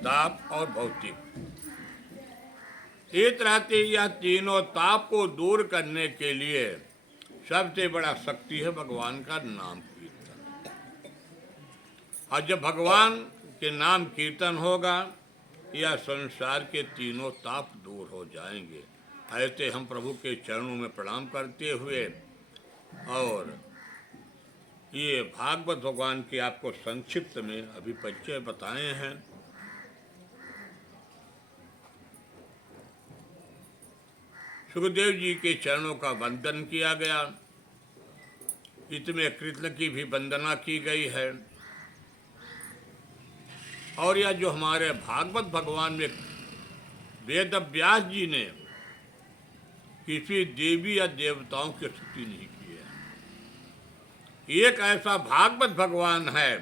ताप और भौतिक। इस रहते यह तीनों ताप को दूर करने के लिए सबसे बड़ा शक्ति है भगवान का नाम कीर्तन। और जब भगवान के नाम कीर्तन होगा यह संसार के तीनों ताप दूर हो जाएंगे। ऐसे हम प्रभु के चरणों में प्रणाम करते हुए और ये भागवत भगवान के आपको संक्षिप्त में अभी परिचय बताए हैं। सुखदेव जी के चरणों का वंदन किया गया, इसमें कृष्ण की भी वंदना की गई है। और यह जो हमारे भागवत भगवान में वेद व्यास जी ने किसी देवी या देवताओं की स्तुति नहीं की है। एक ऐसा भागवत भगवान है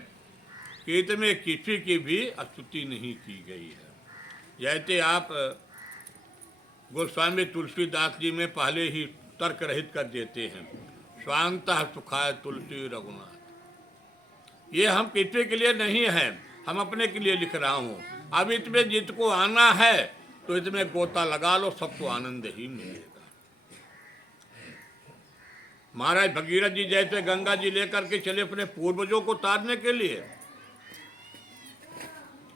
कि इसमें किसी की भी स्तुति नहीं की गई है। जैसे आप गोस्वामी तुलसीदास जी में पहले ही तर्क रहित कर देते हैं, स्वांतः सुखाय तुलसी रघुनाथ। ये हम किसी के लिए नहीं है, हम अपने के लिए लिख रहा हूँ। अब इसमें जिसको आना है तो इसमें गोता लगा लो, सबको आनंद ही मिलेगा। महाराज भगीरथ जी जैसे गंगा जी लेकर के चले अपने पूर्वजों को तारने के लिए,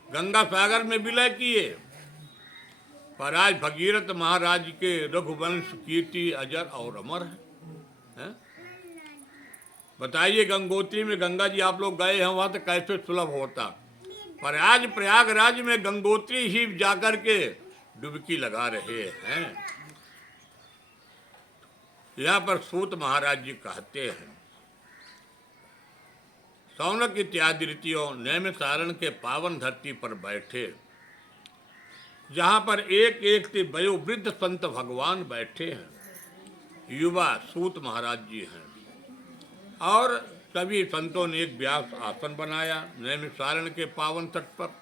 गंगा सागर में विलय किए, पर आज भगीरथ महाराज के रघुवंश कीर्ति अजर और अमर है? बताइए गंगोत्री में गंगा जी आप लोग गए हैं वहां तो कैसे सुलभ होता, पर आज प्रयागराज में गंगोत्री ही जाकर के डुबकी लगा रहे हैं। यहाँ पर सूत महाराज जी कहते हैं, शौनक इत्यादि ऋषियों नैमिषारण्य के पावन धरती पर बैठे, जहाँ पर एक एक से वयोवृद्ध संत भगवान बैठे हैं, युवा सूत महाराज जी हैं, और सभी संतों ने एक व्यास आसन बनाया नैमिषारण्य के पावन तट पर,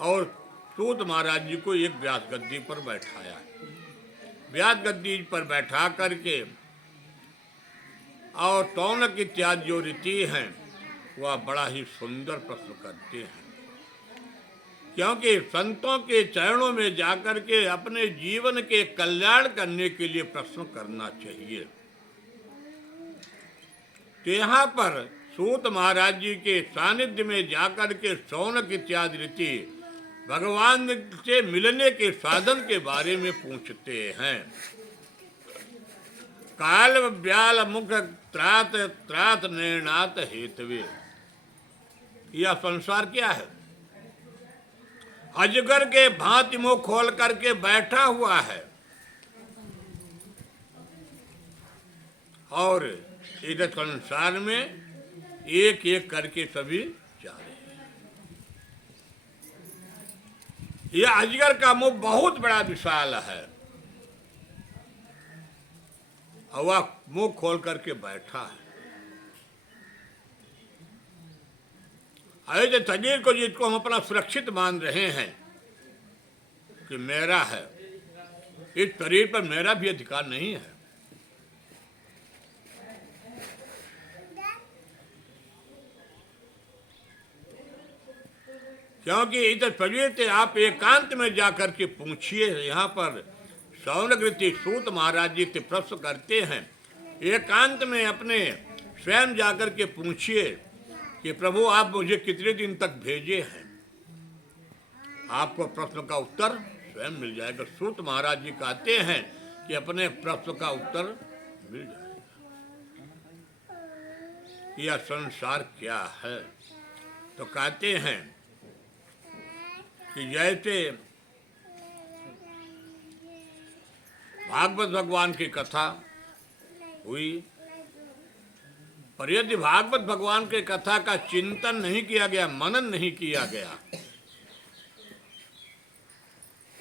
और सूत महाराज जी को एक व्यास गद्दी पर बैठाया। व्यास गद्दी पर बैठा करके और शौनक इत्यादि जो ऋषि हैं वह बड़ा ही सुंदर प्रश्न करते हैं, क्योंकि संतों के चरणों में जाकर के अपने जीवन के कल्याण करने के लिए प्रश्न करना चाहिए। तो यहाँ पर सूत महाराज जी के सानिध्य में जाकर के शौनक इत्यादि ऋषि भगवान से मिलने के साधन के बारे में पूछते हैं। काल व्याल मुख त्रात त्रात निर्णात हेतवे, यह संसार क्या है? अजगर के भांति मुंह खोल करके बैठा हुआ है और इधर संसार में एक एक करके सभी जा रहे हैं। यह अजगर का मुंह बहुत बड़ा विशाल है और वह मुंह खोल करके बैठा है। अरे शरीर को जिसको हम अपना सुरक्षित मान रहे हैं कि मेरा है, इस शरीर पर मेरा भी अधिकार नहीं है। क्योंकि इधर शरीर से आप एकांत में जाकर के पूछिए। यहाँ पर शौनक ऋषि सूत महाराज जी से प्रश्न करते हैं, एकांत में अपने स्वयं जाकर के पूछिए कि प्रभु आप मुझे कितने दिन तक भेजे हैं, आपको प्रश्न का उत्तर स्वयं मिल जाएगा। सूत महाराज जी कहते हैं कि अपने प्रश्न का उत्तर मिल जाएगा। यह संसार क्या है? तो कहते हैं कि जैसे भागवत भगवान की कथा हुई, पर यदि भागवत भगवान के कथा का चिंतन नहीं किया गया, मनन नहीं किया गया,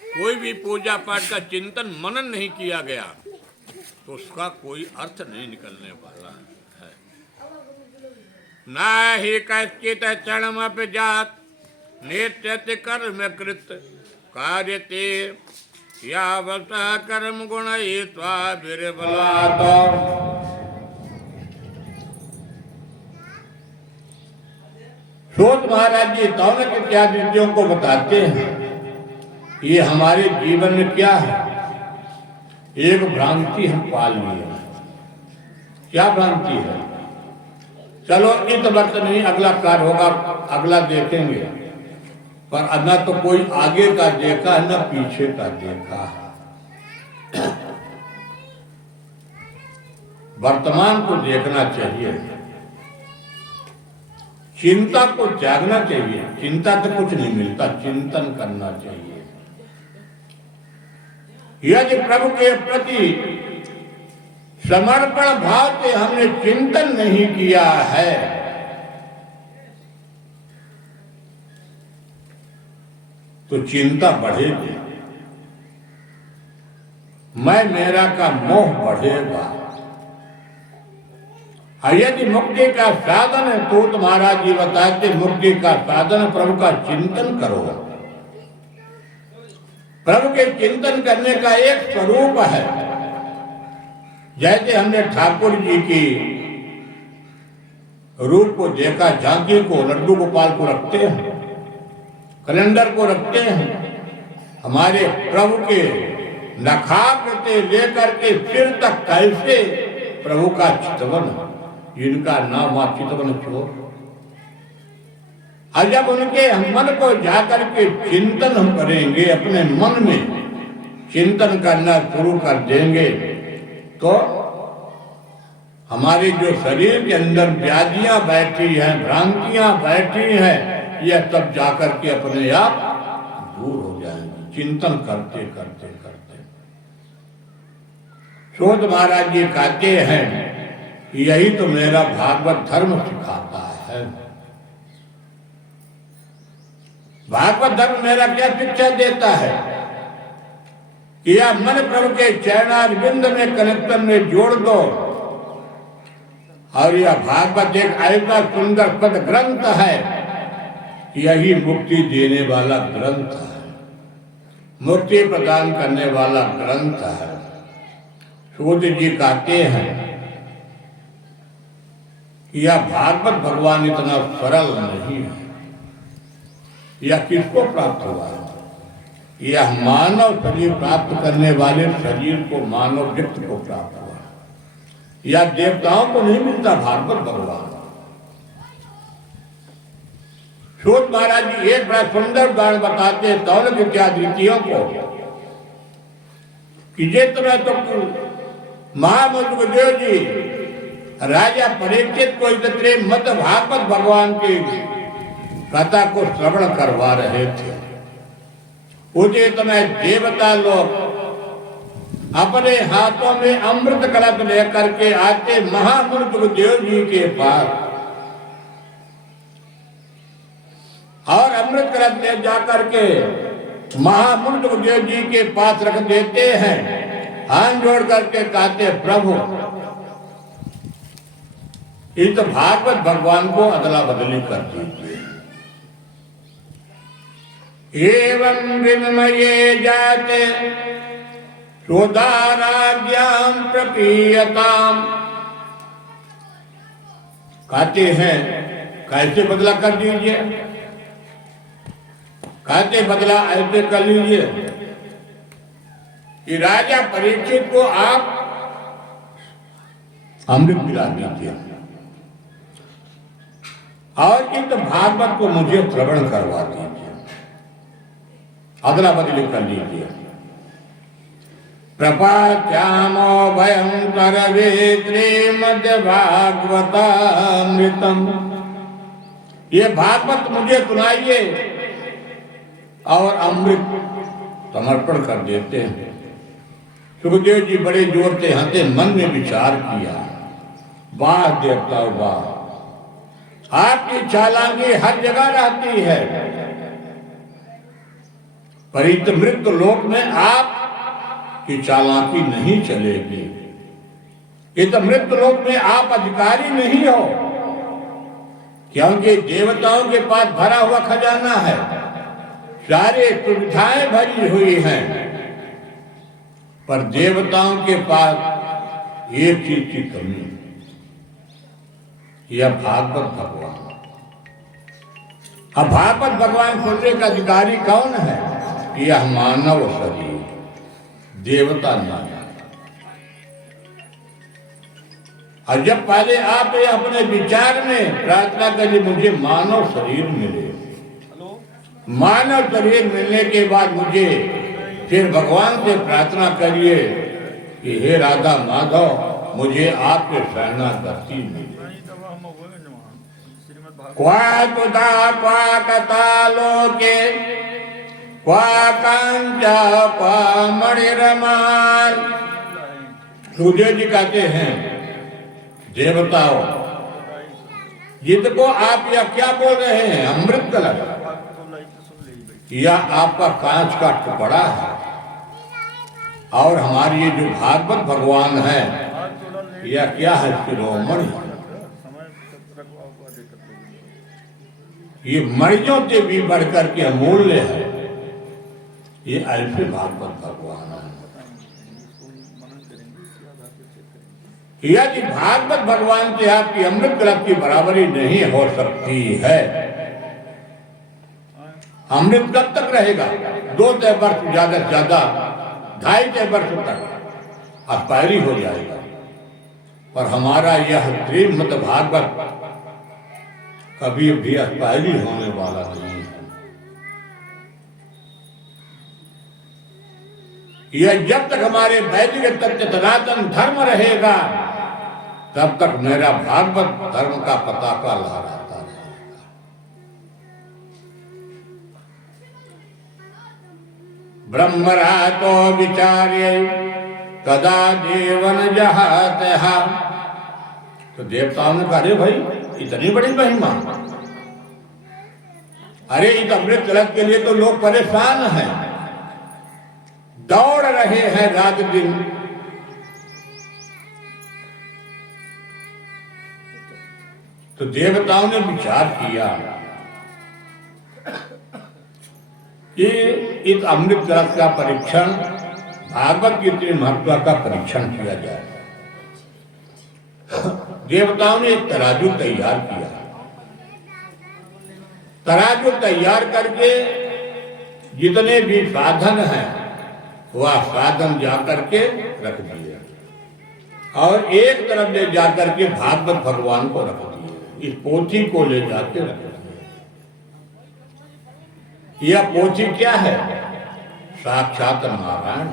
कोई भी पूजा पाठ का चिंतन मनन नहीं किया गया, तो उसका कोई अर्थ नहीं निकलने वाला है। न ही कश्चित क्षणमपि जात नित्यति कर्म कृत कार्यते यावतः कर्म गुणयित्वा विर्बलात्। सूत महाराज जी तौनक इत्यादि रीतियों को बताते हैं। ये हमारे जीवन में क्या है? एक भ्रांति हम पाल लिए। क्या भ्रांति है? चलो इस वक्त नहीं, अगला कार्य होगा, अगला देखेंगे। पर न तो कोई आगे का देखा है, न पीछे का देखा है। वर्तमान को देखना चाहिए, चिंता को त्यागना चाहिए। चिंता से कुछ नहीं मिलता, चिंतन करना चाहिए। यदि प्रभु के प्रति समर्पण भाव से हमने चिंतन नहीं किया है तो चिंता बढ़ेगी, मैं मेरा का मोह बढ़ेगा। यदि मुक्ति का साधन है तो महाराज जी बताते मुक्ति का साधन प्रभु का चिंतन करो। प्रभु के चिंतन करने का एक स्वरूप है। जैसे हमने ठाकुर जी की रूप को देखा, झांकी को, लड्डू गोपाल को रखते हैं, कैलेंडर को रखते हैं, हमारे प्रभु के नखाग्र से लेकर के सिर तक कैसे प्रभु का चितवन, जिनका नाम आप चितवन छोड़। और जब उनके मन को जाकर के चिंतन हम करेंगे, अपने मन में चिंतन करना शुरू कर देंगे तो हमारे जो शरीर के अंदर व्याधियां बैठी हैं, भ्रांतियां बैठी हैं, यह सब जाकर के अपने आप दूर हो जाएंगे, चिंतन करते करते करते। सूत महाराज जी कहते हैं यही तो मेरा भागवत धर्म सिखाता है। भागवत धर्म मेरा क्या शिक्षा देता है कि यह मन प्रभु के चरणारविंद में कनेक्शन में जोड़ दो। और यह भागवत एक ऐसा सुंदर पद ग्रंथ है, यही मुक्ति देने वाला ग्रंथ है, मुक्ति प्रदान करने वाला ग्रंथ है। सूत जी कहते हैं कि यह भागवत भगवान इतना सरल नहीं है। यह किसको प्राप्त हुआ है? यह मानव शरीर प्राप्त करने वाले शरीर को, मानव व्यक्ति को प्राप्त हुआ। यह देवताओं को नहीं मिलता भागवत भगवान। सूत महाराज जी एक बड़ा सुंदर उदाहरण बताते हैं तौलक इत्यादि रीतियों को कि जितना तो महामंत्र देव जी राजा परीक्षित को इतने मत भागवत भगवान की कथा को श्रवण करवा रहे थे। उसी समय देवता लोग अपने हाथों में अमृत कलश लेकर के आते महामंत्र देव जी के पास और अमृत कलश ले जाकर के महामंत्र देव जी के पास रख देते हैं। हाथ जोड़ करके कहते प्रभु इस भागवत भगवान को अदला बदली कर दीजिए। एवं विनिमये जाते सोदाराज्ञाम प्रपीयताम। कहते हैं कैसे बदला कर दीजिए, कहते बदला ऐसे कर लीजिए कि राजा परीक्षित को आप अमृत पिला दीजिए और इस भागवत को मुझे श्रवण करवा दीजिए, अदला बदली कर लीजिए। प्रपात्यामो भयं तरवे श्रीमद् भागवतामृतम। ये भागवत मुझे सुनाइए और अमृत समर्पण कर देते हैं। सुखदेव जी बड़े जोर से हंसे, मन में विचार किया, वाह देवता वाह, आपकी चालाकी हर जगह रहती है, पर इस मृत्यु लोक में आप की चालाकी नहीं चलेगी। इस मृत्यु लोक में आप अधिकारी नहीं हो, क्योंकि देवताओं के पास भरा हुआ खजाना है, सारी सुविधाएं भरी हुई हैं, पर देवताओं के पास एक चीज की कमी है, यह भागवत भगवान। अब भागवत भगवान खोजने का अधिकारी कौन है? यह मानव शरीर, देवता नहीं। और जब पहले आप अपने विचार में प्रार्थना करिए मुझे मानव शरीर मिले, मानव शरीर मिलने के बाद मुझे फिर भगवान से प्रार्थना करिए कि हे राधा माधव मुझे आपके शरणागति मिले। क्वा तुदा क्वा कतालोके क्वा कांचा क्वा मणिरमाल। सूर्य जी कहते हैं देवताओं जिनको आप यह क्या बोल रहे हैं अमृत कलश, यह आपका कांच का टुकड़ा है। और हमारी ये जो भागवत भगवान है यह क्या है? शिरोमणि। ये मणियों से भी बढ़कर के अमूल्य है। ये ऐसे भागवत भगवान है। यदि भागवत भगवान से आपकी अमृत कलश की बराबरी नहीं हो सकती है, अमृत कब तक रहेगा? 2 वर्ष ज्यादा से ज्यादा 2.5 वर्ष तक अस्पायरी हो जाएगा। और हमारा यह श्रीमद् भागवत कभी भी अस्पायरी होने वाला नहीं है। यह जब तक हमारे वैदिक तथ्य सनातन धर्मรื่องतब तक मेरा भागवत धर्म का पताका लहराता रहेगा। ब्रह्मरातो विचार्य कदा देवन जहातः। तो देवताओं ने कहा अरे भाई इतनी बड़ी महिमा, अरे इस अमृत कलश के लिए तो लोग परेशान हैं, दौड़ रहे हैं रात दिन। तो देवताओं ने विचार किया कि इस अमृत कलश का परीक्षण, भागवत के महत्व का परीक्षण किया जाए। देवताओं ने एक तराजू तैयार किया। तराजू तैयार करके जितने भी साधन हैं वह साधन जाकर के रख दिए और एक तरफ ले जाकर के भागवत भगवान को रख दिए। इस पोथी को ले जाके रख दिए। यह पोथी क्या है? साक्षात नारायण।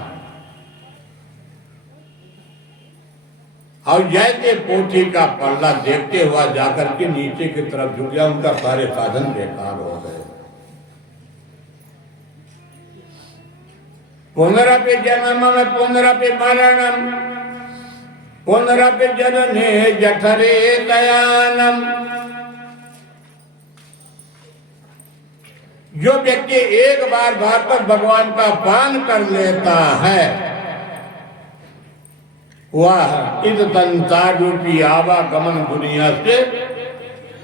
और जैसे पोथी का पल्ला देखते हुआ जाकर के नीचे की तरफ झुक गया, उनका सारे साधन बेकार हो गए। पुनरपि जन्मम पुनरपि मरणम पुनरपि जनने जठरे दयानम। जो व्यक्ति एक बार भागवत भगवान का पान कर लेता है वह इस संसार रूपी आवागमन दुनिया से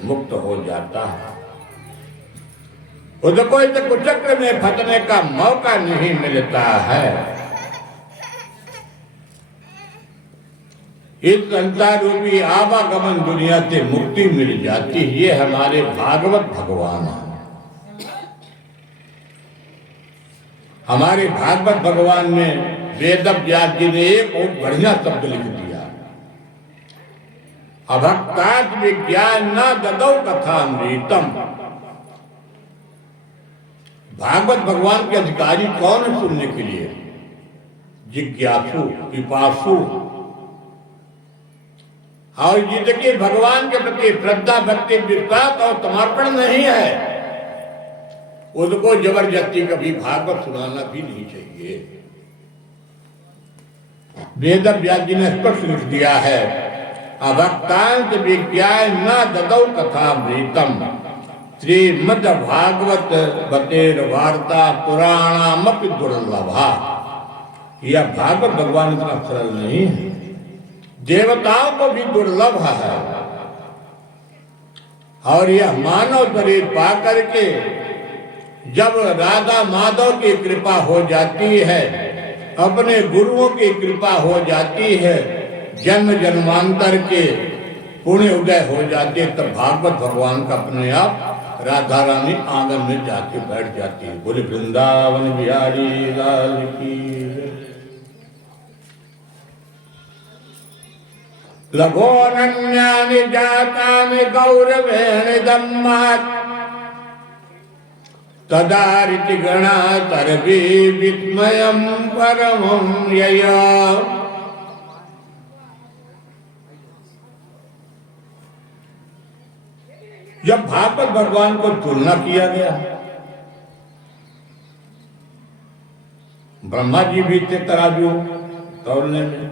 मुक्त हो जाता है। उसको इस कुचक्र में फंसने का मौका नहीं मिलता है। इस संसार रूपी आवागमन दुनिया से मुक्ति मिल जाती है। ये हमारे भागवत भगवान है। हमारे भागवत भगवान में वेद व्यास जी ने एक बहुत बढ़िया शब्द लिख दिया, अभक्तात् विज्ञान न ददौ कथामृतम। भागवत भगवान के अधिकारी कौन है सुनने के लिए? जिज्ञासु, पिपासु, और जिनके भगवान के प्रति श्रद्धा भक्ति विश्वास और समर्पण नहीं है उसको जबरदस्ती कभी भागवत सुनाना भी नहीं चाहिए। वेद व्यास जी ने स्पष्ट लिख दिया है, अभक्तांत विज्ञान न ददौ कथामृतम श्रीमद् भागवत बतेर वार्ता पुराणामपि दुर्लभा। यह भागवत भगवान इतना सरल नहीं है, देवताओं को भी दुर्लभ है। और यह मानव शरीर पा करके जब राधा माधव की कृपा हो जाती है, अपने गुरुओं की कृपा हो जाती है, जन्म जन्मांतर के पुण्य उदय हो जाते, तब भागवत भगवान का अपने आप राधा रानी आंगन में जाके बैठ जाती है। बोले वृंदावन बिहारी लाल की। लघोनन्यानि जातानि गौरवेण दम्मात् तदारिति गणा सर्वे विस्मयं परमं यया। जब भागवत भगवान को तुलना किया गया, ब्रह्मा जी भी थे तराजू तौलने में,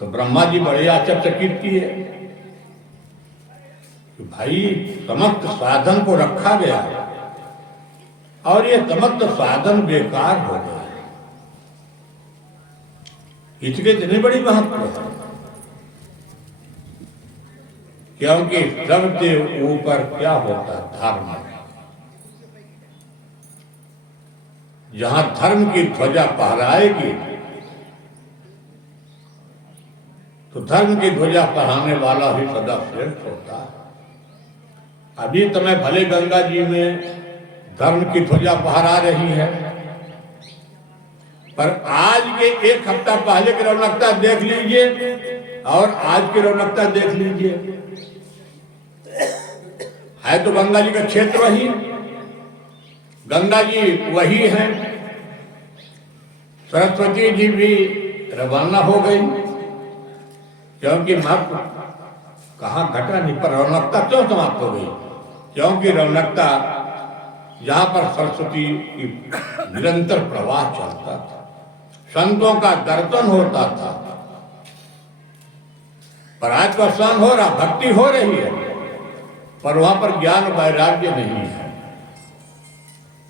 तो ब्रह्मा जी बड़े आश्चर्यचकित किए कि भाई समस्त साधन को रखा गया और ये समस्त साधन बेकार हो गए, इसके इतनी बड़ी महत्व है। क्योंकि सबसे ऊपर क्या होता है? धर्म। जहां धर्म की ध्वजा फहराएगी तो धर्म की ध्वजा फहराने वाला ही सदा श्रेष्ठ होता है। अभी तो मैं भले गंगा जी में धर्म की ध्वजा फहरा रही है, पर आज के एक हफ्ता पहले की रौनकता देख लीजिए और आज की रौनकता देख लीजिए। है तो गंगा जी का क्षेत्र वही, गंगा जी वही है। सरस्वती जी भी रवाना हो गई, क्योंकि महत्व कहाँ घटा नहीं, पर रौनकता क्यों समाप्त हो गई? क्योंकि रौनकता जहां पर सरस्वती की निरंतर प्रवाह चलता था, संतों का दर्शन होता था, पर आज का स्नान हो रहा, भक्ति हो रही है, पर वहां पर ज्ञान वैराग्य नहीं है।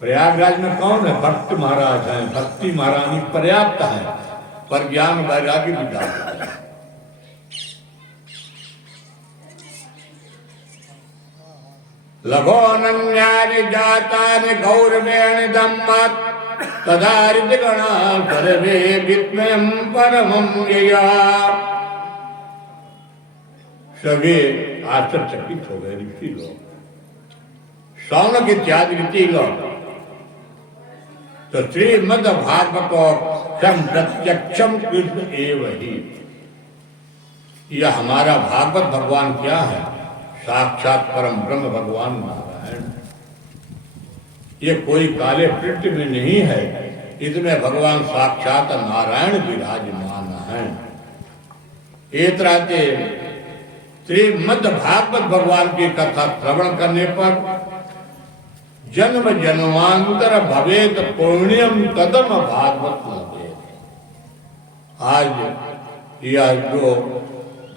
प्रयागराज में कौन है? भक्त महाराज हैं, भक्ति महारानी पर्याप्त है, पर ज्ञान वैराग्य भी जाता है। लघोनन्यानि जातानि गौरवेण दम्मात् तदारिति गणा सर्वे विस्मयं परमं यया। सभी आश्चर्यचकित हो गए ऋषि लोग, शौनक इत्यादि ऋषि लोग। तो श्रीमद् भागवतोक्तम प्रत्यक्षम कृष्ण एव ही। यह हमारा भागवत भगवान क्या है? साक्षात परम ब्रह्म भगवान नारायण। ये कोई काले पृष्ठ में नहीं है, इसमें भगवान साक्षात नारायण विराजमान है। एक राते श्रीमद् भागवत भगवान की कथा श्रवण करने पर जन्म जन्मांतर भवेत पुण्यम कदम भागवत लगे। आज यह जो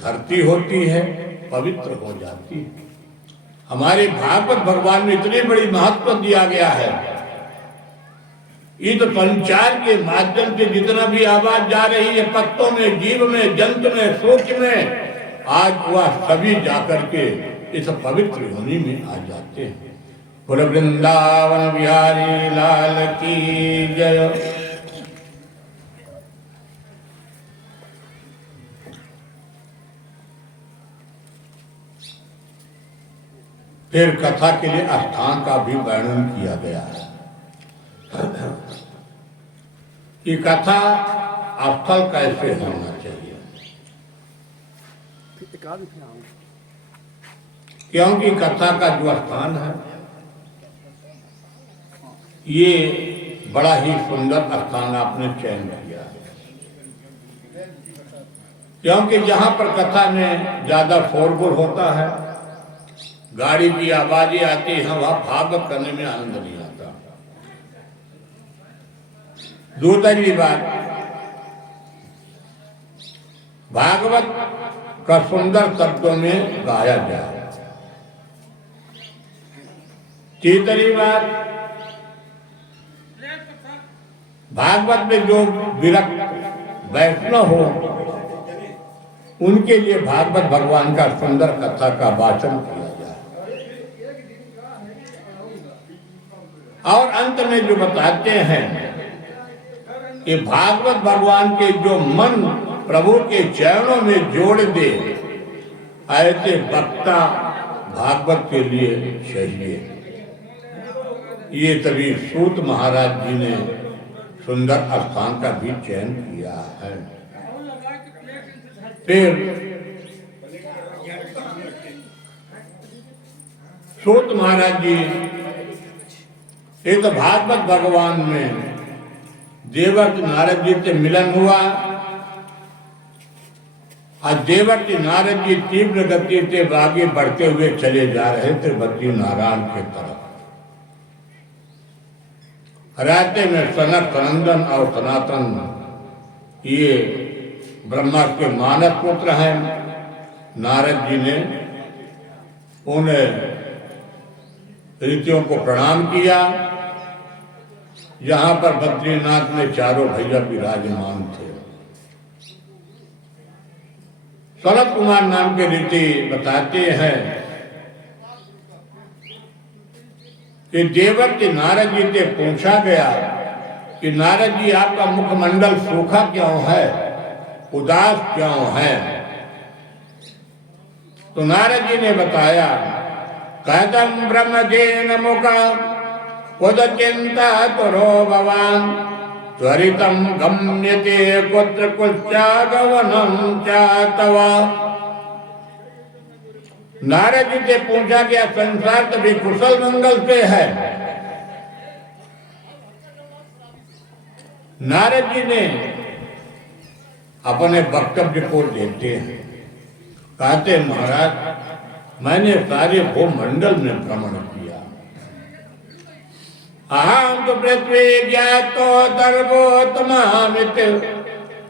धरती होती है पवित्र हो जाती है। हमारे भागवत भगवान में इतनी बड़ी महत्व दिया गया है, इस संचार के माध्यम से जितना भी आवाज जा रही है, पत्तों में, जीव में, जंतु में, सूक्ष्म में, आज वह सभी जाकर के इस पवित्र योनि में आ जाते हैं। बोलो वृंदावन बिहारी लाल की जय। फिर कथा के लिए स्थान का भी वर्णन किया गया है कि कथा स्थल कैसे होना चाहिए। क्योंकि कथा का जो स्थान है ये बड़ा ही सुंदर स्थान आपने चयन किया है, क्योंकि जहां पर कथा में ज्यादा शोरगुल होता है, गाड़ी की आवाजें आती है, वहां भागवत करने में आनंद नहीं आता। दूसरी बात, भागवत का सुंदर शब्दों में गाया जाए। तीसरी बात, भागवत में जो विरक्त वैष्णव हो उनके लिए भागवत भगवान का सुंदर कथा का वाचन किया जाए। और अंत में जो बताते हैं कि भागवत भगवान के जो मन प्रभु के चरणों में जोड़ दे, ऐसे वक्ता भागवत के लिए चाहिए। ये तभी सूत महाराज जी ने सुंदर स्थान का भी चयन किया है। फिर सूत महाराज जी, एक तो भागवत भगवान में देवकी नारद जी से मिलन हुआ और देवकी नारद जी तीव्र गति से आगे बढ़ते हुए चले जा रहे थे बद्री नारायण की तरफ। रास्ते में सनक सनंदन और सनातन ये ब्रह्मा के मानस पुत्र हैं। नारद जी ने उन ऋषियों को प्रणाम किया। यहाँ पर बद्रीनाथ में चारों भैया विराजमान थे। सनत कुमार नाम के ऋषि बताते हैं कि देवकी नारद जी से पूछा गया कि नारद जी आपका मुखमंडल सूखा क्यों है, उदास क्यों है? तो नारद जी ने बताया, कदम ब्रह्मजेन मुखा उदचिंता तुरो भवान त्वरितम गम्यते कुत्र कुश्चागवनम चातवा। नारद जी से पूछा गया, संसार तभी कुशल मंगल से है। नारद जी ने अपने वक्तव्य को देते हैं, कहते महाराज मैंने सारे भूमंडल में भ्रमण किया। अहम तो पृथ्वी ज्ञातो दर्भोत्तमामित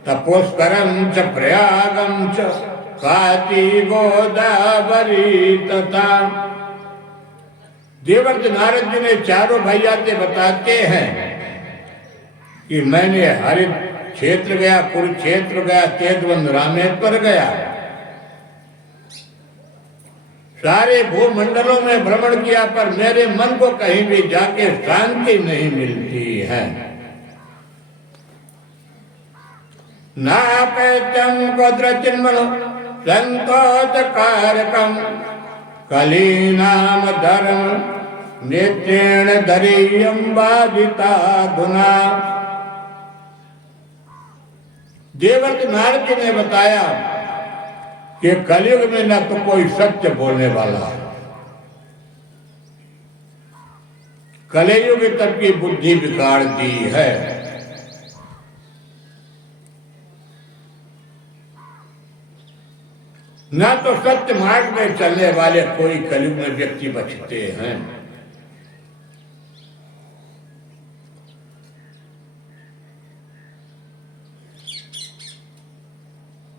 तपोस्करं च प्रयागं च काती गोदावरी तथा। देवकी नारद जी ने चारों भैया से बताते हैं कि मैंने हरित क्षेत्र गया, कुरुक्षेत्र गया, तेजवन रामेश्वर गया, सारे भूमंडलों में भ्रमण किया, पर मेरे मन को कहीं भी जाके शांति नहीं मिलती है। नापेत्यं कुत्रचिन्मनो संतोष कारकम कलीनाम धर्म नेत्रेण धरीयं बाधिता गुना। देवकी नारद जी ने बताया कि कलयुग में न तो कोई सत्य बोलने वाला है, कलयुग तक की बुद्धि बिगाड़ दी है। न तो सत्य मार्ग में चलने वाले कोई कलयुग में व्यक्ति बचते हैं।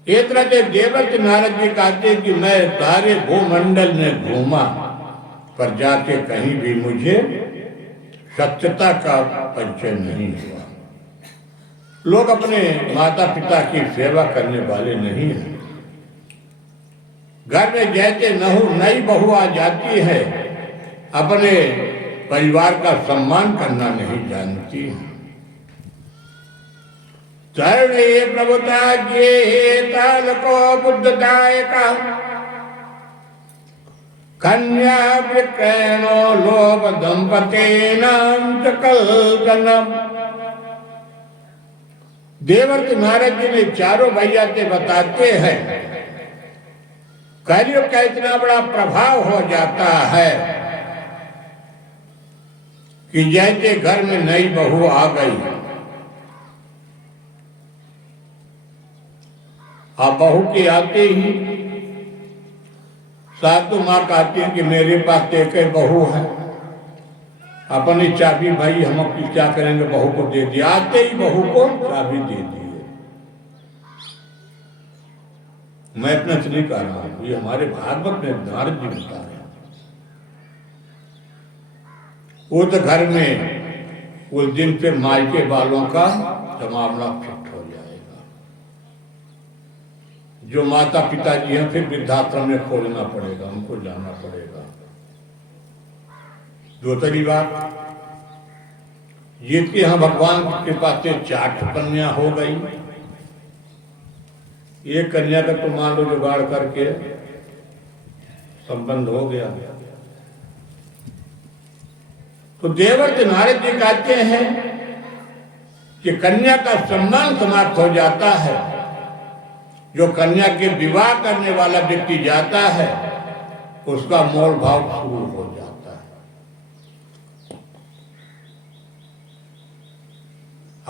एक तरह से देवकी नारद जी कहते कि मैं सारे भूमंडल में घूमा, पर जाके कहीं भी मुझे सत्यता का परिचय नहीं हुआ। लोग अपने माता पिता की सेवा करने वाले नहीं हैं। घर में जैसे नई बहू आ जाती है, अपने परिवार का सम्मान करना नहीं जानती। चरणे प्रभुता ये ताल को बुद्धदायका कन्या विक्रयणो लोभ दंपते नाम कल्पनम। देवकी नारद जी ने चारों भैया से बताते हैं, कलयुग का इतना बड़ा प्रभाव हो जाता है कि जैसे घर में नई बहू आ गई, अब बहू के आते ही सासू माँ कहती है कि मेरे पास एक ही बहू है, अपनी चाबी भाई हम अपनी क्या करेंगे, बहू को दे दिया। आते ही बहू को चाबी दे दी। मैं इतना से नहीं कह रहा हूं, ये हमारे भागवत में नारद जी बता रहे हैं। वो तो घर में उस दिन पे मायके वालों का जमावड़ा फिट हो जाएगा। जो माता पिता जी हैं फिर वृद्धाश्रम में खोलना पड़ेगा, उनको जाना पड़ेगा। दूसरी बात, जिसके यहाँ भगवान की कृपा से 4 कन्या हो गई, एक कन्या का तो मान लो जुगाड़ करके संबंध हो गया। तो देवर्षि नारद जी कहते हैं कि कन्या का सम्मान समाप्त हो जाता है। जो कन्या के विवाह करने वाला व्यक्ति जाता है उसका मोल भाव शुरू हो जाता है।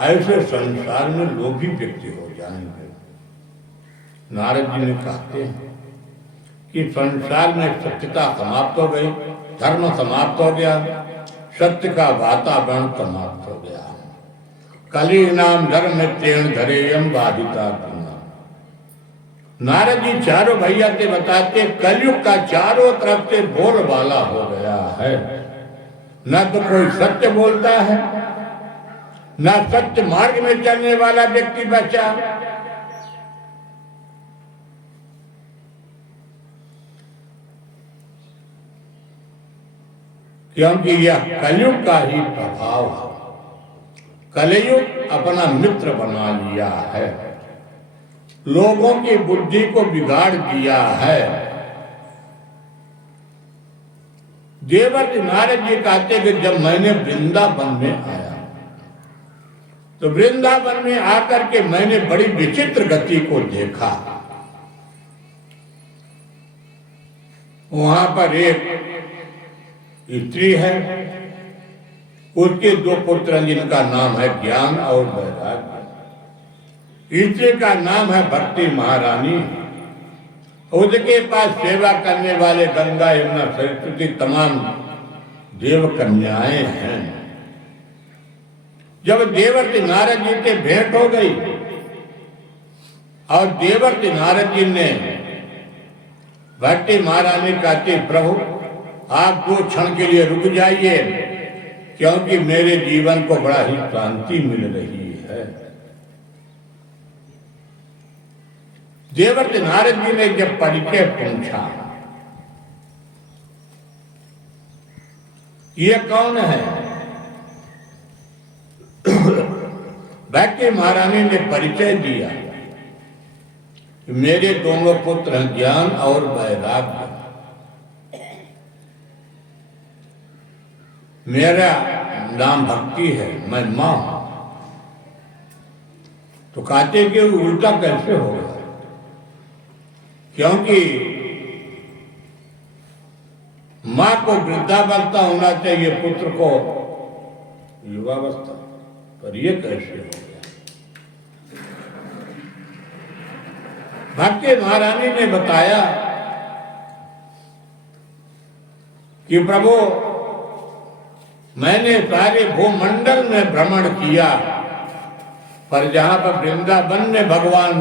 ऐसे संसार में लोभी व्यक्ति हो जाएंगे। नारद जी ने कहते हैं कि संसार में सत्यता समाप्त हो गई, धर्म समाप्त हो गया, सत्य का वातावरण समाप्त हो गया। कली नाम धर्म तेण धरेयम बाधिता। नारद जी चारों भैया से बताते कलयुग का चारों तरफ से बोलबाला हो गया है। न तो कोई सत्य बोलता है, न सत्य मार्ग में चलने वाला व्यक्ति बचा। क्योंकि यह कलयुग का ही प्रभाव है। कलयुग अपना मित्र बना लिया है, लोगों की बुद्धि को बिगाड़ दिया है। देवर्षि नारद जी कहते कि जब मैंने वृंदावन में आया तो वृंदावन में आकर के मैंने बड़ी विचित्र गति को देखा। वहां पर एक स्त्री है, उसके दो पुत्र हैं जिनका नाम है ज्ञान और वैराग्य। स्त्री का नाम है भक्ति महारानी। उसके पास सेवा करने वाले गंगा यमुना सरस्वती तमाम देव कन्याएं हैं। जब देवर्षि नारद जी से भेंट हो गई और देवर्षि नारद जी ने भक्ति महारानी कहती प्रभु आप 2 क्षण के लिए रुक जाइए क्योंकि मेरे जीवन को बड़ा ही शांति मिल रही है। देवर्षि नारद जी ने जब परिचय पूछा ये कौन है, भक्ति महारानी ने परिचय दिया कि मेरे दोनों पुत्र हैं ज्ञान और वैराग्य। मेरा नाम भक्ति है, मैं मां हूं। तो कहते कि उल्टा कैसे होगा, क्योंकि मां को वृद्धावस्था होना चाहिए, पुत्र को युवावस्था, पर ये कैसे हो गया। भक्ति महारानी ने बताया कि प्रभु मैंने सारे भूमंडल में भ्रमण किया, पर जहां पर वृंदावन में भगवान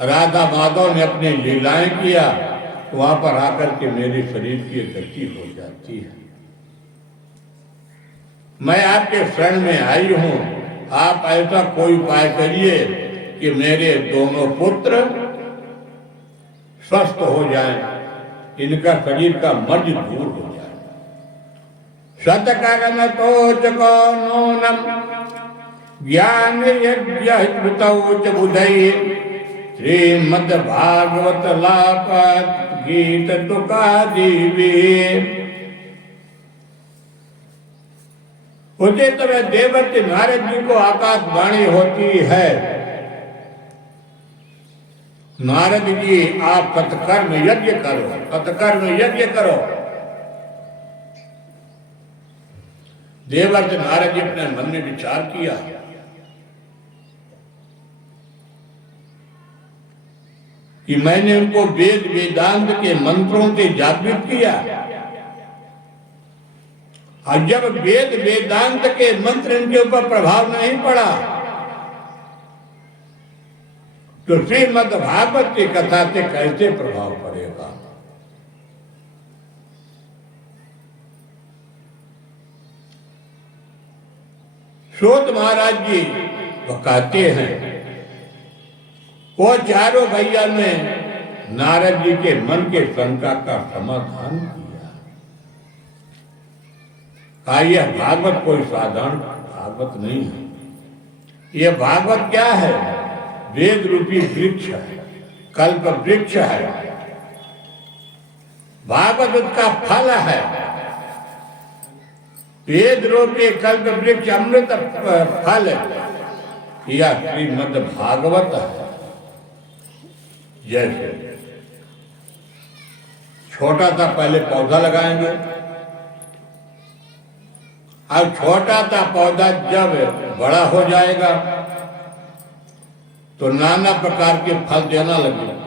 राधा माधव ने अपनी लीलाएं किया वहां पर आकर के मेरे शरीर की गति हो जाती है। मैं आपके शरण में आई हूं, आप ऐसा कोई उपाय करिए कि मेरे दोनों पुत्र स्वस्थ हो जाएं, इनका शरीर का मर्ज दूर हो जाए। सतकर्म तोच कौनोनम ज्ञान यज्ञ च बुधई श्रीमद् भागवत लापत गीत तुका दीवी। उसी तरह देवर्षि नारद जी को आकाशवाणी होती है, नारद जी आप सत्कर्म यज्ञ करो, सत्कर्म यज्ञ करो। देवर्षि नारद जी अपने मन में विचार किया कि मैंने उनको वेद वेदांत के मंत्रों से जागृत किया, और जब वेद वेदांत के मंत्र इनके ऊपर प्रभाव नहीं पड़ा तो श्रीमद् भागवत की कथा से कैसे प्रभाव पड़ेगा। सूत महाराज जी वो कहते हैं वो चारों भैया ने नारद जी के मन के शंका का समाधान किया। कहा यह भागवत कोई साधारण भागवत नहीं है, यह भागवत क्या है, वेद रूपी वृक्ष है, कल्प वृक्ष है। भागवत उसका फल है। वेद रूपी कल्प वृक्ष अमृत फल या श्रीमद् भागवत है। जैसे छोटा सा पहले पौधा लगाएंगे, अब छोटा सा पौधा जब बड़ा हो जाएगा तो नाना प्रकार के फल देना लगेगा।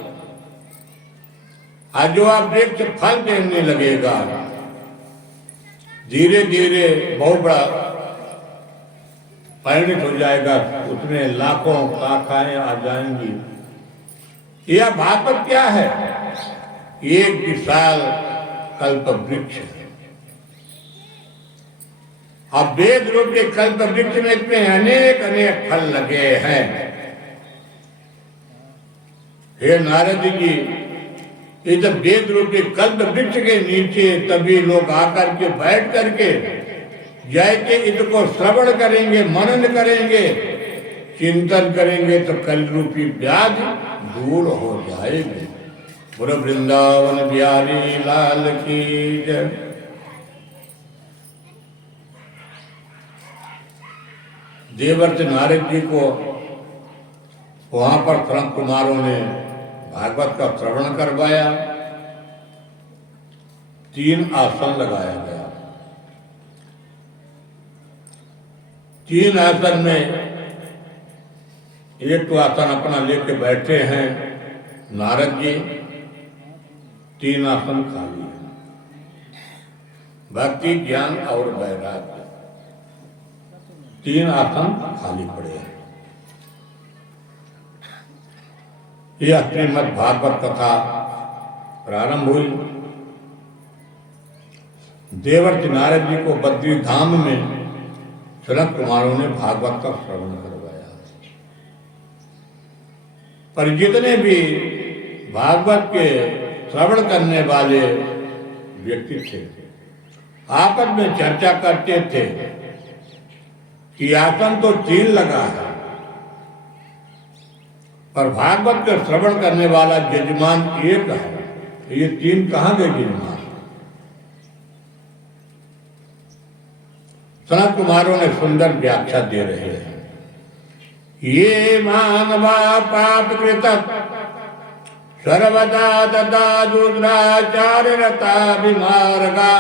आज जो आप वृक्ष फल देने लगेगा, धीरे धीरे बहुत बड़ा परिणित हो जाएगा, उसमें लाखों शाखाएं आ जाएंगी। यह भागवत क्या है? एक विशाल कल्प वृक्ष है। अब वेद रूप के कल्प वृक्ष में इतने अनेक अनेक फल लगे हैं। हे नारद जी, इस वेद रूप के कल्प वृक्ष के नीचे तभी लोग आकर के बैठ करके जैसे इसको श्रवण करेंगे, मनन करेंगे, चिंतन करेंगे तो कल रूपी व्याधि दूर हो जाएगी। बोलो वृंदावन बिहारी लाल की जय। देवर्ष नारद जी को वहां पर सनत कुमारों ने भागवत का श्रवण करवाया। 3 आसन लगाया गया। 3 आसन में एक तो आसन अपना लेके बैठे हैं नारद जी, 3 आसन खाली है। भक्ति, ज्ञान और वैराग्य, 3 आसन खाली पड़े हैं। यह श्रीमद् भागवत कथा प्रारंभ हुई। देवर्षि नारद जी को बद्री धाम में सनत कुमारों ने भागवत का श्रवण करवाया। पर जितने भी भागवत के श्रवण करने वाले व्यक्ति थे, आपस में चर्चा करते थे कि आसन तो 3 लगा है, पर भागवत का श्रवण करने वाला यजमान एक है। ये 3 कहाँ गए यजमान? सनत कुमारों ने सुंदर व्याख्या दे रहे हैं। ये मानवा पाप कृत सर्वदा ददा दुराचार्य रता विमार्गा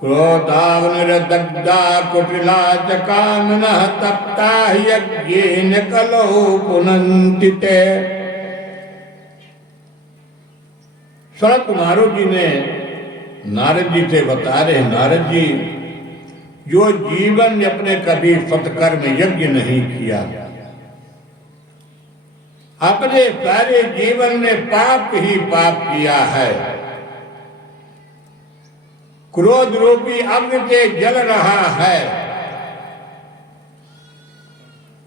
क्रोधाग्निर्दग्धा कुटिला च कामनः तप्ता यज्ञेन कलौ पुनन्ति ते। सनत कुमारों जी ने नारद जी से बता रहे, नारद जी, जो जीवन में अपने कभी सत्कर्म यज्ञ नहीं किया, अपने सारे जीवन में पाप ही पाप किया है, क्रोध रूपी अग्नि से जल रहा है,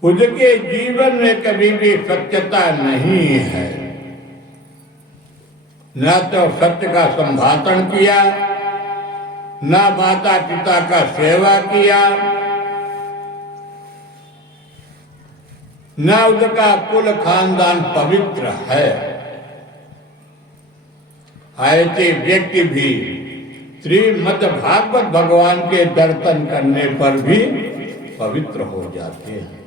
उसके जीवन में कभी भी सत्यता नहीं है। न तो सत्य का संभाषण किया, न माता पिता का सेवा किया, न उसका कुल खानदान पवित्र है। ऐसे व्यक्ति भी श्रीमद् भागवत भगवान के दर्शन करने पर भी पवित्र हो जाते हैं।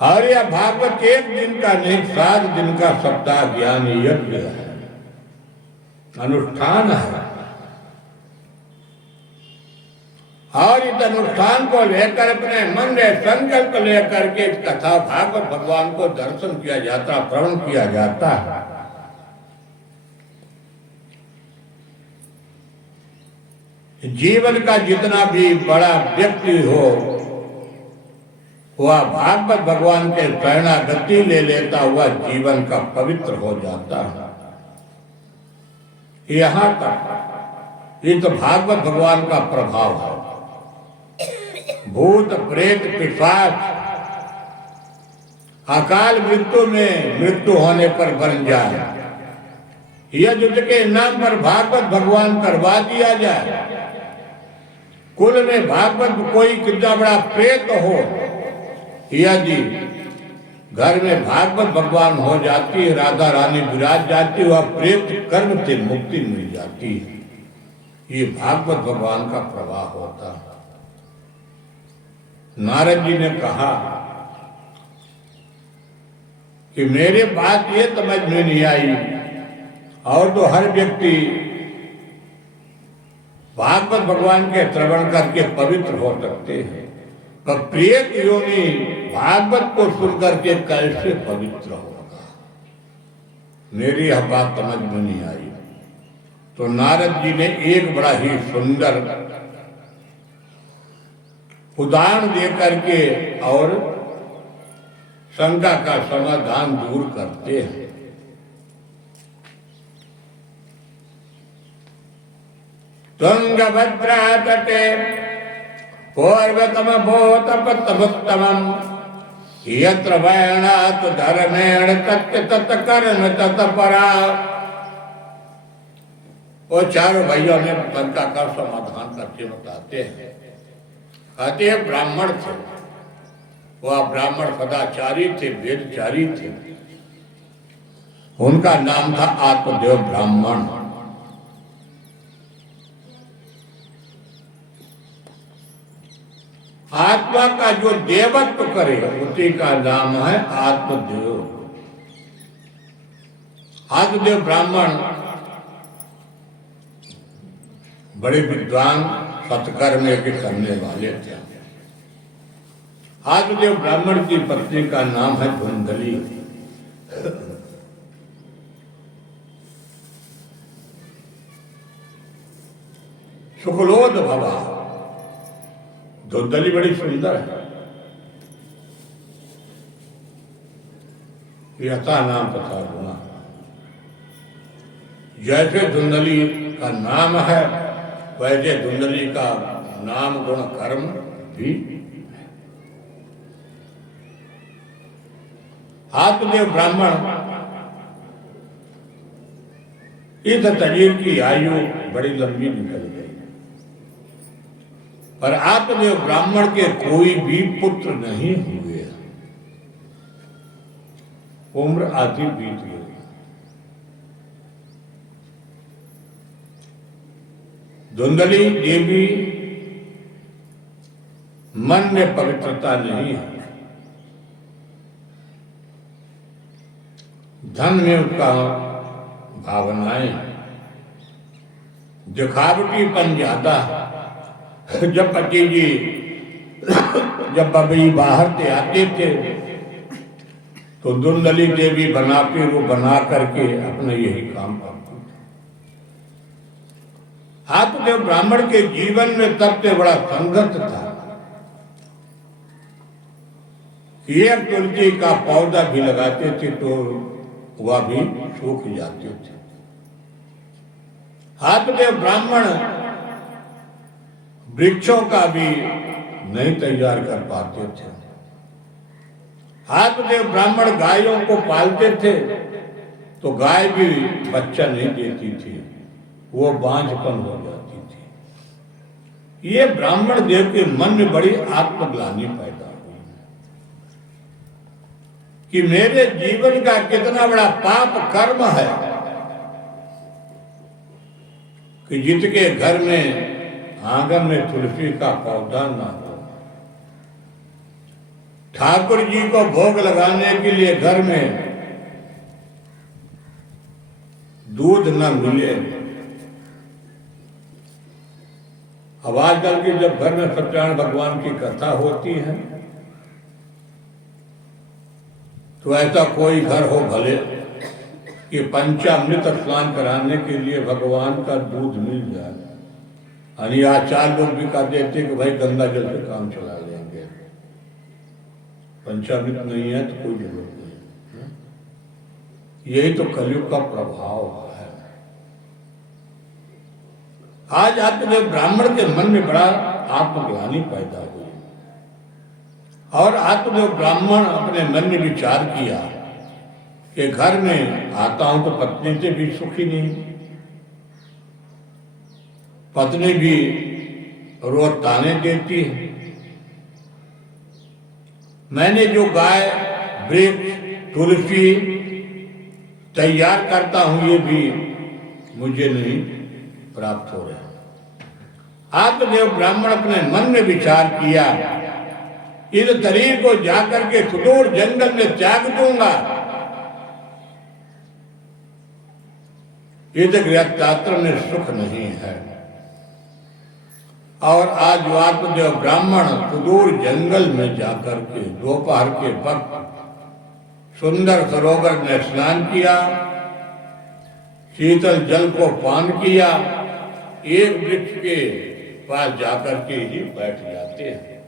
और यह भागवत 1 दिन का नहीं, 7 दिन का सप्ताह ज्ञान यज्ञ है, अनुष्ठान है। और इस अनुष्ठान को लेकर अपने मन में संकल्प लेकर के इस कथा भागवत भगवान को दर्शन किया जाता, श्रवण किया जाता है। जीवन का जितना भी बड़ा व्यक्ति हो, वह भागवत भगवान के शरणागति ले लेता हुआ जीवन का पवित्र हो जाता है। यहाँ तक ये तो भागवत भगवान का प्रभाव है। भूत प्रेत पिशाच अकाल मृत्यु में मृत्यु होने पर बन जाए, यदि उसके नाम पर भागवत भगवान करवा दिया जाए, कुल में भागवत कोई कितना बड़ा प्रेत हो, यदि घर में भागवत भगवान हो जाती है, राधा रानी विराज जाती है, वह प्रेत कर्म से मुक्ति मिल जाती है। ये भागवत भगवान का प्रवाह होता है। नारद जी ने कहा कि मेरे बात ये समझ में नहीं आई, और तो हर व्यक्ति भागवत भगवान के श्रवण करके पवित्र हो सकते हैं, पर प्रेत योनि भागवत को सुन करके कैसे पवित्र होगा? मेरी यह बात समझ में नहीं आई। तो नारद जी ने एक बड़ा ही सुंदर उदाहरण दे करके और शंका का समाधान दूर करते हैं। तुंगभद्रा तटे पूर्वतम भूतपतमुत्तमम् यत्र वैणात् धर्मेण तत्य तत्कर्म तत्परा। वो चारों भाइयों ने शंका का समाधान करके बताते हैं। कहते ब्राह्मण थे, वह ब्राह्मण सदाचारी थे, वेदचारी थे। उनका नाम था आत्मदेव ब्राह्मण। आत्मा का जो देवत्व करे उसी का नाम है आत्मदेव। आत्मदेव ब्राह्मण बड़े विद्वान सत्कर्म के करने वाले थे। आत्मदेव ब्राह्मण की पत्नी का नाम है धुंधली। शुक्लोद भवा। धुंधली बड़ी सुंदर है, यथा नाम तथा गुणा। जैसे धुंधली का नाम है वैसे धुंधली का नाम गुण कर्म भी। आत्मदेव ब्राह्मण इस शरीर की आयु बड़ी लंबी निकल गई, पर आत्मदेव ब्राह्मण के कोई भी पुत्र नहीं हुए। उम्र आधी बीत गई। धुंधली देवी मन में पवित्रता नहीं है, धन में उसका भावनाएं, दिखावटीपन ज्यादा है। जब पति जी जब बबई बाहर से आते थे तो धुंधली देवी बनाते वो बना करके अपना यही काम करते थे। आत्मदेव ब्राह्मण के जीवन में सबसे बड़ा संघर्ष था। एक तुलसी का पौधा भी लगाते थे तो वह भी सूख जाते थे। आत्मदेव ब्राह्मण वृक्षों का भी नहीं तैयार कर पाते थे। आत्मदेव ब्राह्मण गायों को पालते थे तो गाय भी बच्चा नहीं देती थी, वो बांझपन हो जाती थी। ये ब्राह्मण देव के मन में बड़ी आत्मग्लानि पैदा हुई कि मेरे जीवन का कितना बड़ा पाप कर्म है कि जिसके घर में आंगन में तुलसी का पौधा न हो, ठाकुर जी को भोग लगाने के लिए घर में दूध न मिले। अब आजकल की जब घर में सत्यनारायण भगवान की कथा होती है तो ऐसा कोई घर हो भले कि पंचामृत स्नान कराने के लिए भगवान का दूध मिल जाए। यानी आचार्य लोग भी कह देते कि भाई गंगा जल से काम चला लेंगे, पंचामृत नहीं है तो कोई जरूरत नहीं। यही तो कलयुग का प्रभाव है। आज आत्मदेव ब्राह्मण के मन में बड़ा आत्मग्लानि पैदा हुई और आत्मदेव ब्राह्मण अपने मन में विचार किया कि घर में आता हूं तो पत्नी से भी सुखी नहीं, पत्नी भी रोज ताने देती है। मैंने जो गाय वृक्ष तुलसी तैयार करता हूं, ये भी मुझे नहीं प्राप्त हो रहा। आत्मदेव ब्राह्मण अपने मन में विचार किया, इस शरीर को जाकर के सुदूर जंगल में त्याग दूंगा, इस गृहस्थाश्रम में सुख नहीं है। और आज आत्मदेव ब्राह्मण सुदूर जंगल में जाकर के दोपहर के वक्त सुंदर सरोवर में स्नान किया, शीतल जल को पान किया, एक वृक्ष के पास जाकर के ही बैठ जाते हैं।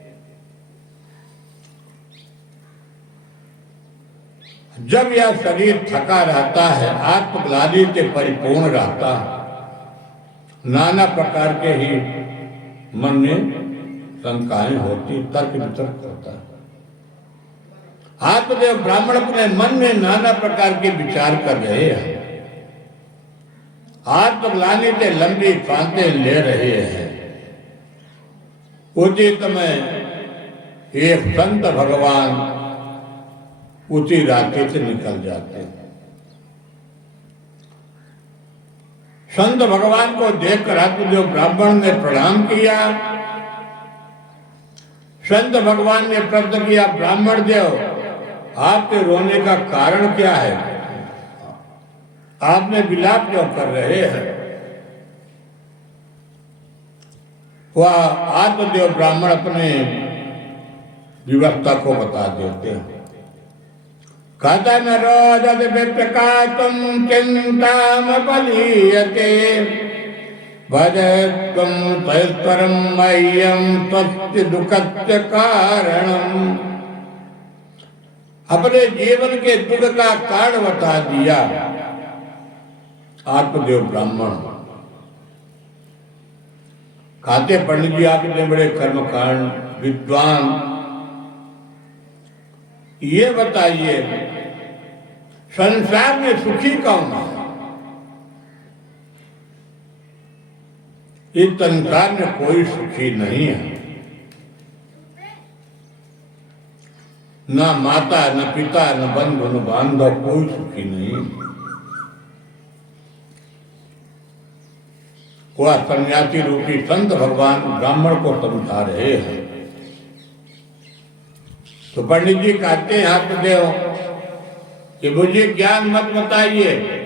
जब यह शरीर थका रहता है, आत्मग्लानि से परिपूर्ण रहता है, नाना प्रकार के ही मन में शंकाएं होती, तर्क वितर्क होता है। आत्मदेव ब्राह्मण अपने मन में नाना प्रकार के विचार कर रहे हैं, आत्मग्लानि से लंबी सांसें ले रहे हैं। उसी समय एक संत भगवान उसी रास्ते से निकल जाते हैं। संत भगवान को देखकर आत्मदेव ब्राह्मण ने प्रणाम किया। संत भगवान ने प्रश्न किया, ब्राह्मण देव, आपके रोने का कारण क्या है? आपने विलाप क्यों कर रहे हैं? वह आत्मदेव ब्राह्मण अपने विवक्ता को बता देते हैं। कथन रोदत विप्रकातुम चिंताम बलीयते, भजत्वं तैस्वरं मह्यं त्वस्य दुःखस्य कारणम्। अपने जीवन के दुख का कारण बता दिया आत्मदेव ब्राह्मण। कहते पंडित जी, आप इतने बड़े कर्मकांड विद्वान, ये बताइए संसार में सुखी कौन है? इस संसार में कोई सुखी नहीं है, न माता न पिता न बंधु न बांधव, कोई सुखी नहीं। वह सन्यासी रूपी संत भगवान ब्राह्मण को समझा रहे हैं। तो पंडित जी कहते हैं, आत्मदेव कि मुझे ज्ञान मत बताइए,